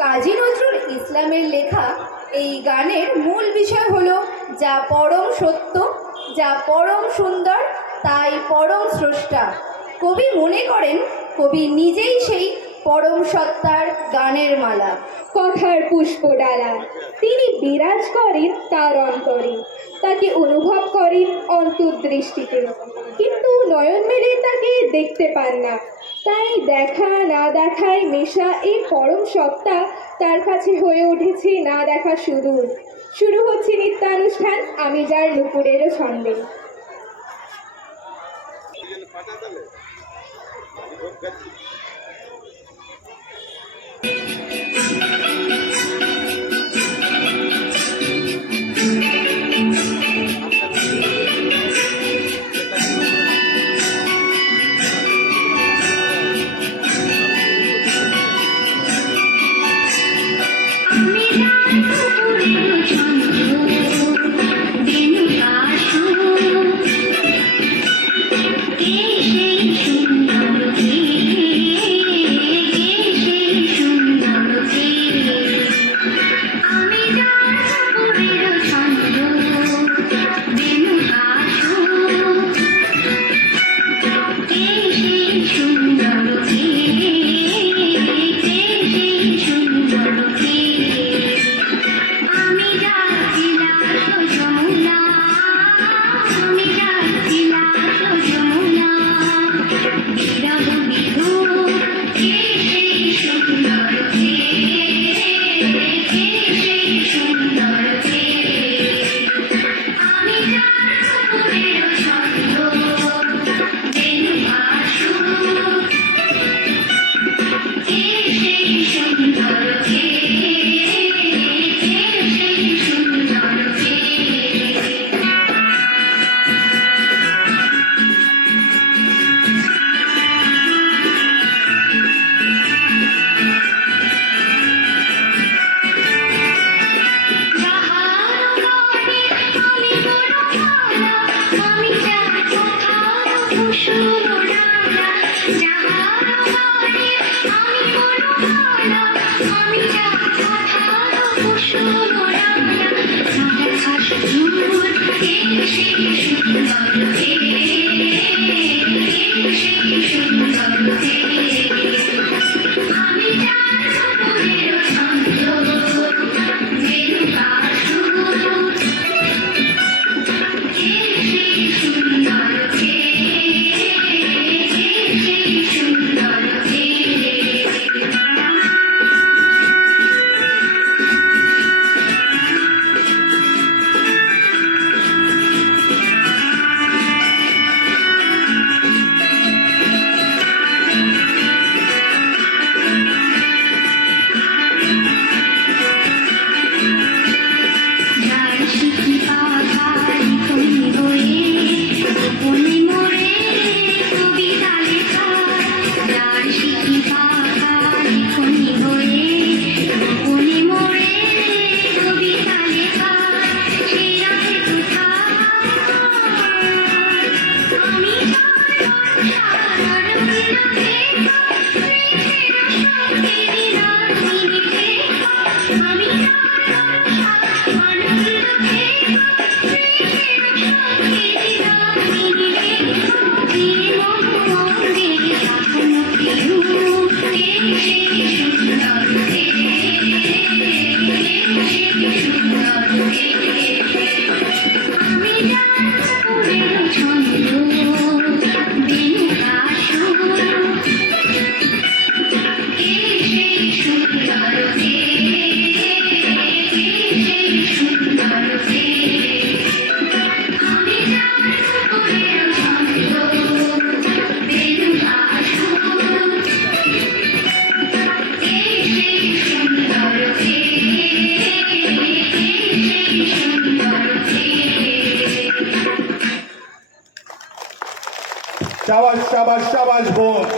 কাজী নজরুল ইসলামের লেখা এই গানের মূল বিষয় হলো যা পরম সত্য, যা পরম সুন্দর, তাই পরম স্রষ্টা। কবি মনে করেন কবি নিজেই সেই পরম সত্তার গানের মালা, কথার পুষ্পডালা। তিনি বিরাজ করেন তার অন্তরে, তাকে অনুভব করেন অন্তর্দৃষ্টিতে, কিন্তু নয়ন মেলে তাকে দেখতে পান না। তাই দেখা না দেখায় মেশা এই পরম সত্তা তার কাছে হয়ে উঠেছে না দেখা সুদূর। শুরু হচ্ছে নৃত্যানুষ্ঠান আমি যার নুপুরেরও ছন্দে। शाबाश शाबाश शाबाश बोल।